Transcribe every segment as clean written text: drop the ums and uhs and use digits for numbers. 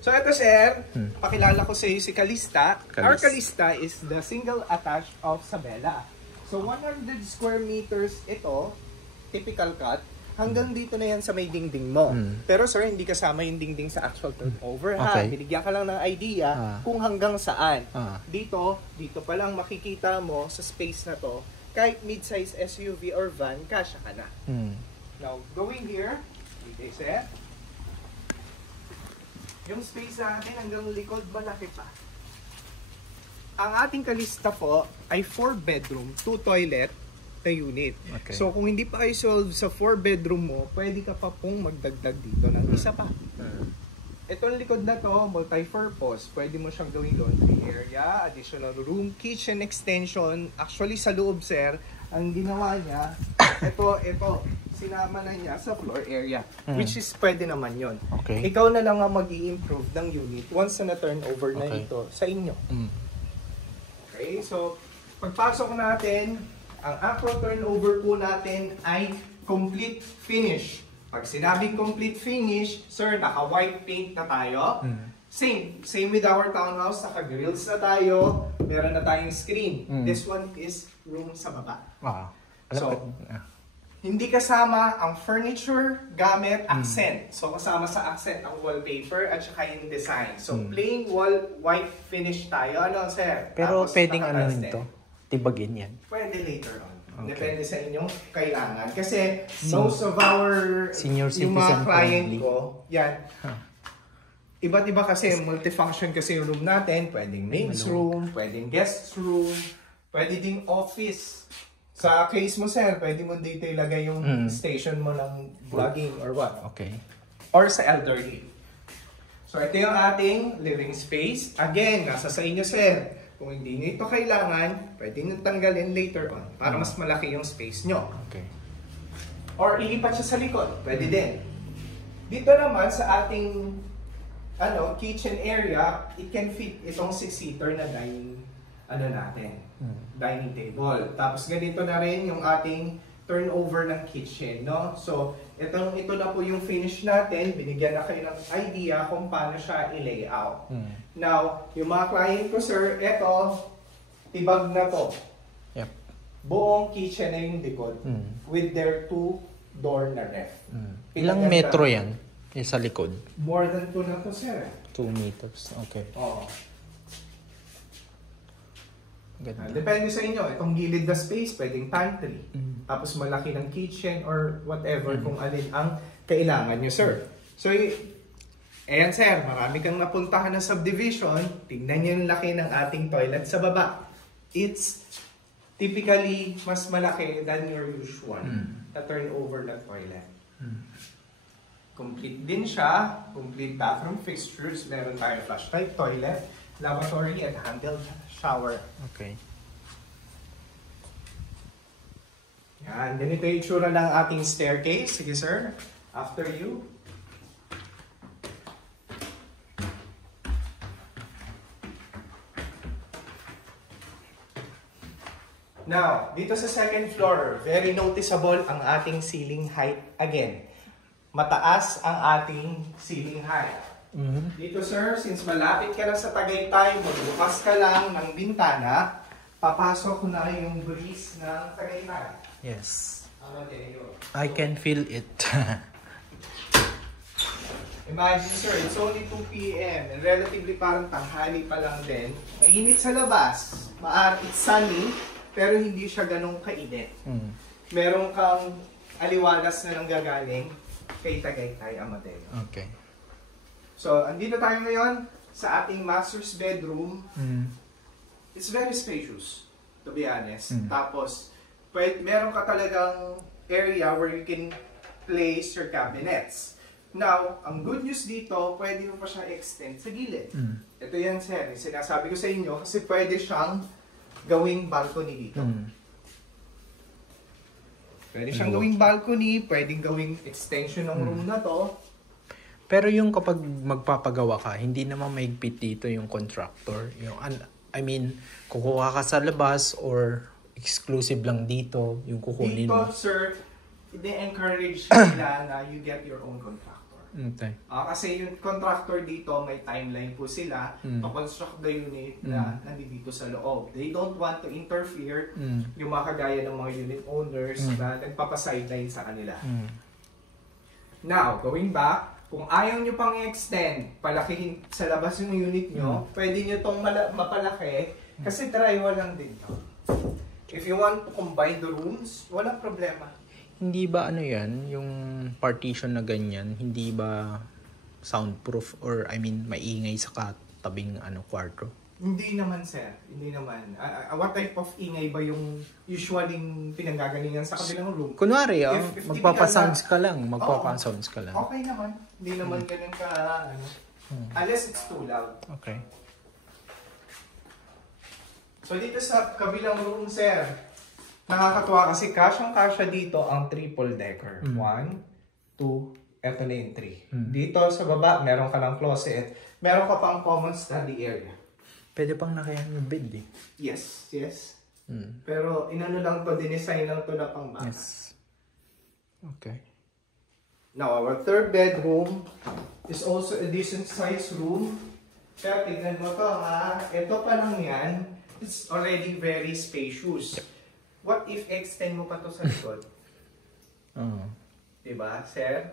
So ito sir, pakilala ko sa iyo si Calista. Our Calista is the single attached of Sabela. So 100 square meters ito, typical cut. Hanggang dito na yan sa may dingding mo. Pero sir, hindi kasama yung dingding sa actual turnover ha. Binigyan ka lang ng idea kung hanggang saan. Dito pa lang makikita mo sa space na to, kahit mid-size SUV or van, kasya ka na. Now, going here, okay sir, yung space natin hanggang likod, malaki pa. Ang ating Calista po ay 4 bedroom, 2 toilet, na unit. So kung hindi pa kayo solve sa 4 bedroom mo, pwede ka pa pong magdagdag dito ng isa pa. Itong likod na to, multi-purpose. Pwede mo siyang gawing laundry area, additional room, kitchen extension. Actually sa loob sir, ang ginawa niya, ito, sinama na niya sa floor area. Which is pwede naman yon. Ikaw na lang ang mag-i-improve ng unit once na turnover na ito sa inyo. Okay, so pagpasok natin, ang actual turnover po natin ay complete finish. Pag sinabing complete finish, sir, naka-white paint na tayo. Same with our townhouse, naka-grills na tayo. Meron na tayong screen. This one is room sa baba. So, hindi kasama ang furniture, gamit, accent. So, kasama sa accent ang wallpaper at saka yung design. So, plain white finish tayo. Ano, sir? Pero tapos, pwedeng ano nito? Tibagin yan? Pwede later on. Depende sa inyong kailangan. Kasi most of our yung mga client ko, yan. Iba't iba kasi, multifunction kasi yung room natin. Pwedeng maid's room, pwedeng guest room, pwede ding office. Sa case mo, sir, pwede mo dito ilagay yung station mo ng vlogging or what. Or sa elderly. So, ito yung ating living space. Again, nasa sa inyo, sir. Kung hindi nyo ito kailangan, pwede nyo tanggalin later on para mas malaki yung space nyo. Or ilipat siya sa likod, pwede din. Dito naman sa ating kitchen area, it can fit itong 6-seater na dining table. Tapos ganito na rin yung ating turnover ng kitchen, no? So, ito na po yung finish natin. Binigyan na kayo ng idea kung paano siya i-layout. Now, yung mga client ko, sir, ito, tibag na to. Buong kitchen na yung likod with their 2-door na ref. Ilang metro yan? Sa likod? More than 2 na to, sir. 2 meters, Oo. Depende sa inyo. Itong gilid na space, pwedeng pantry. Tapos malaki ng kitchen or whatever kung alin ang kailangan nyo, sir. So, ayan sir, marami kang napuntahan na subdivision. Tingnan nyo yung laki ng ating toilet sa baba. It's typically mas malaki than your usual na turnover na toilet. Complete din siya. Complete bathroom fixtures. Meron tayong flush type toilet, lavatory, and handled shower. Yan. Ganito yung itsura ng ating staircase. Sige sir, after you. Now, dito sa second floor, very noticeable ang ating ceiling height again. Mataas ang ating ceiling height. Dito sir, since malapit ka na sa Tagaytay, magbukas ka lang ng bintana, papasok na yung breeze ng Tagaytay. Yes. I can feel it. Imagine sir, it's only 2 p.m. and relatively parang tanghali pa lang din. Mainit sa labas. It's sunny, pero hindi siya ganong kainit. Meron kang aliwalas na nanggagaling kay Tagaytay Amadeo. So, andito tayo ngayon sa ating master's bedroom. It's very spacious, to be honest. Tapos, meron ka talagang area where you can place your cabinets. Now, ang good news dito, pwede mo pa siya extend sa gilid. Ito yan, sir. Sinasabi ko sa inyo kasi pwede siyang gawing balcony dito. Pwede siyang gawing balcony, pwedeng gawing extension ng room na to. Pero yung kapag magpapagawa ka, hindi naman maigpit dito yung contractor. I mean, kukuha ka sa labas or exclusive lang dito yung kukunin mo? Dito, sir, they encourage nila na you get your own contractor. Okay. Kasi yung contractor dito, may timeline po sila to construct the unit na nandito sa loob. They don't want to interfere yung mga kagaya ng mga unit owners na nagpapasideline sa kanila. Now, going back, kung ayaw nyo pang i-extend, palakihin sa labas yung unit nyo, pwede nyo itong mapalaki kasi drywall lang din to. If you want to combine the rooms, walang problema. Hindi ba ano yan, yung partition na ganyan, hindi ba soundproof or I mean maingay sa katabing kwarto? Hindi naman sir, hindi naman. What type of ingay ba yung usually pinanggagalingan sa kabilang room? Kunwari, magpapasounds ka lang, magpapasounds ka lang. Okay naman, hindi naman ganun ka, unless it's too loud. Okay. So dito sa kabilang room sir, nakakatuwa kasi kasyang-kasya dito ang triple decker. 1, 2, eto na yung 3. Dito sa baba, meron ka ng closet. Meron ka pang common study area. Pwede pang nakayan yung bed eh. Yes. Pero inano lang to, dinesign lang to na pang bata. Yes. Okay. Now, our third bedroom is also a decent size room. Pero tignan mo to ha. Ito pa lang yan. It's already very spacious. What if extend mo pa to sa likod? Diba, sir?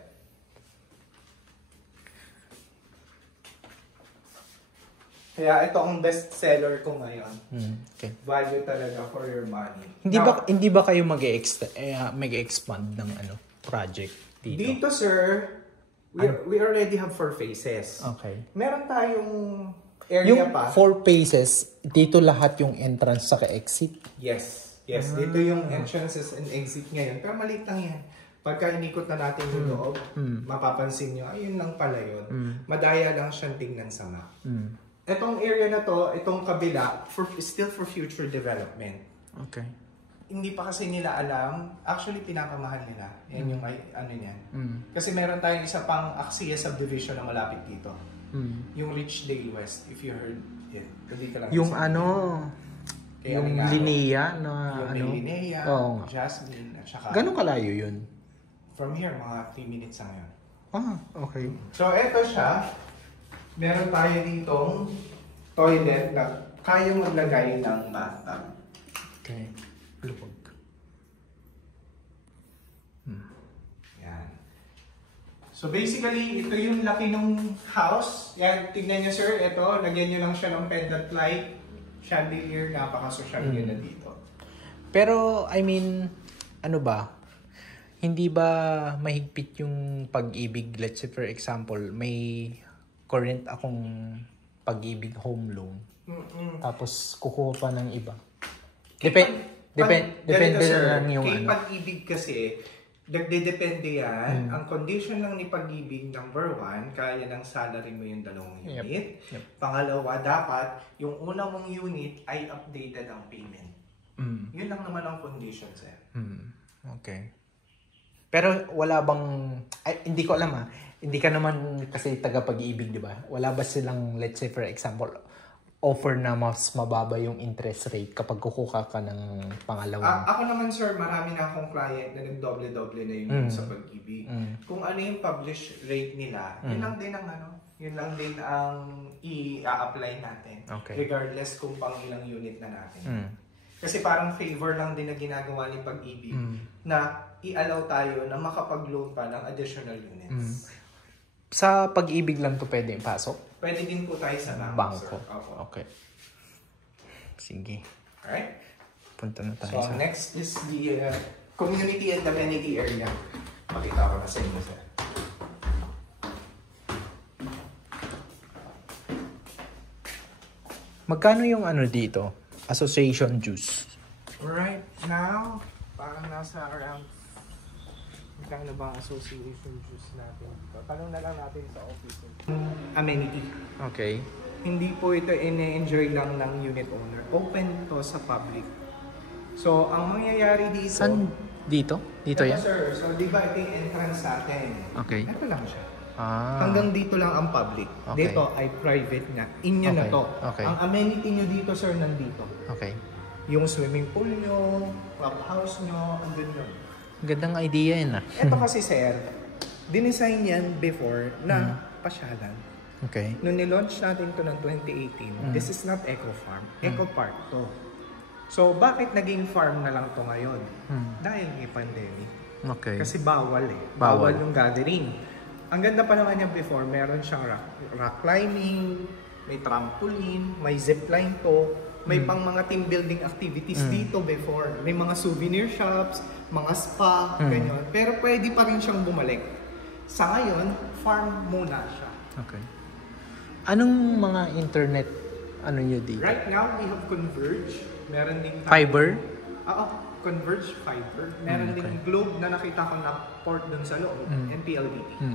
Kaya ito ang best seller ko ngayon. Okay. Value talaga for your money. Hindi ba kayo mag-expand ng project dito? Dito, sir, we already have 4 phases. Okay. Meron tayong area yung pa. 4 phases, dito lahat yung entrance sa exit? Yes. Dito yung entrances and exit ngayon. Pero maliit lang yan. Pagka inikot na natin yung loob, mapapansin nyo, ayun lang pala yun. Madaya lang siyang tingnan sa map. Itong area na to, itong kabila, still for future development. Okay. Hindi pa kasi nila alam. Actually, pinapamahal nila. Yan yung niyan. Kasi meron tayong isa pang Axia subdivision na malapit dito. Yung Richdale West, if you heard it. Yung yung Linnea na yung Linnea, Jasmine, at saka... Gano'ng kalayo yun? From here, mga 3 minutes na ngayon. Okay. So, eto siya. Meron tayo ditong toilet na kaya maglagay ng bathtub. Okay. Lubog. Yan. So, basically, ito yung laki ng house. Yan, tignan nyo sir. Ito, lagyan nyo lang siya ng pendant light. Chandelier, napaka-social na dito. Pero, I mean, hindi ba mahigpit yung pag-ibig? Let's say, for example, may current akong pag-ibig home loan. Tapos, kukuha pa ng iba. Depende na lang yung pag-ibig kasi, nagdedepende yan. Ang condition lang ni pag-ibig, number 1, kaya ng salary mo yung 2 unit. Pangalawa, dapat yung unang mong unit ay updated ang payment. Yun lang naman ang condition, sir. Okay. Pero wala bang, hindi ko alam hindi ka naman kasi taga-pag-ibig, di ba? Wala ba silang, let's say for example, offer na mas mababa yung interest rate kapag kukuha ka ng pangalawang? Ako naman sir, marami na akong client na nagdoble-doble na yung sa pag-ibig. Kung ano yung published rate nila, yun lang din ang i-apply natin. Okay. Regardless kung pang ilang unit na natin. Kasi parang favor lang din na ginagawa ni pag-ibig na i-allow tayo na makapag-loan pa ng additional units. Sa pag-ibig lang to pwede ipasok? Pwede din po tayo sa bangko. Okay. Sige. Alright? Punta na tayo So, next is the community and amenity area. Pakita ko na sa inyo, sir. Magkano yung dito? Association juice? Right now, parang nasa around magkano ba ang association juice natin? Tanong na lang natin sa office. Amenity. Okay. Hindi po ito ine-enjoy lang ng unit owner. Open to sa public. So, ang mangyayari dito... Saan? Dito? Dito yan? Sir. So, di ba ito yung entrance natin? Okay. Ito lang siya. Hanggang dito lang ang public. Okay. Dito ay private na. Inyo na to. Okay. Ang amenity nyo dito, sir, nandito. Okay. Yung swimming pool nyo, clubhouse nyo, andun yun. Gandang idea yun Ito kasi, sir, Dinesign yan before na pasyalan. Okay. Nung nilaunch natin to ng 2018, this is not Eco Farm. Eco Park to. So, bakit naging farm na lang to ngayon? Dahil may pandemic. Okay. Kasi bawal eh. Bawal yung gathering. Ang ganda pa naman niya before, meron siyang rock climbing, may trampoline, may zipline to, may pang mga team building activities dito before. May mga souvenir shops, mga spa, ganyan. Pero pwede pa rin siyang bumalik. Sa ngayon, farm muna siya. Okay. Anong mga internet nyo dito? Right now, we have Converge. Meron din Fiber? Oo, Converge Fiber. Meron ding Globe na nakita ko na port dun sa loob. NPLDT.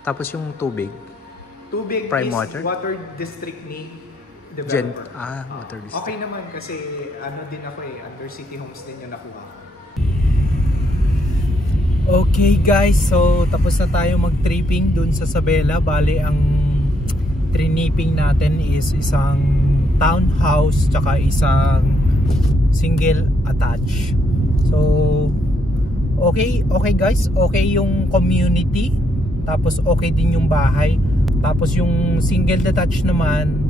Tapos yung tubig? Tubig Prime is water? water district ni developer. Water district. Okay naman kasi din ako under City Homes din yung nakuha. Okay guys, so tapos na tayo mag-tripping dun sa Sabela. Bale, ang trinipping natin is isang townhouse tsaka isang single attached. So, okay guys, okay yung community. Tapos okay din yung bahay. Tapos yung single detached naman,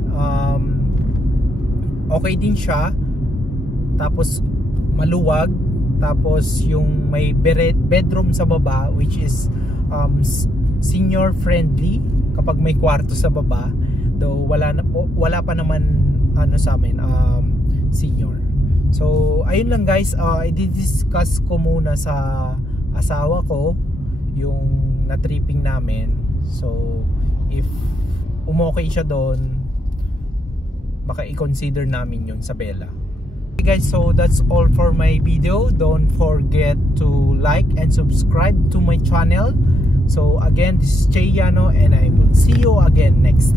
okay din siya. Tapos maluwag. Tapos yung may bedroom sa baba, which is senior friendly kapag may kwarto sa baba. Though wala pa naman sa amin senior. So ayun lang guys, i-discuss ko muna sa asawa ko yung na-tripping namin. So if umokay siya doon, baka i-consider namin yun sa Bella. Okay guys, so that's all for my video. Don't forget to like and subscribe to my channel. So again, this is Jay Yano and I will see you again next time.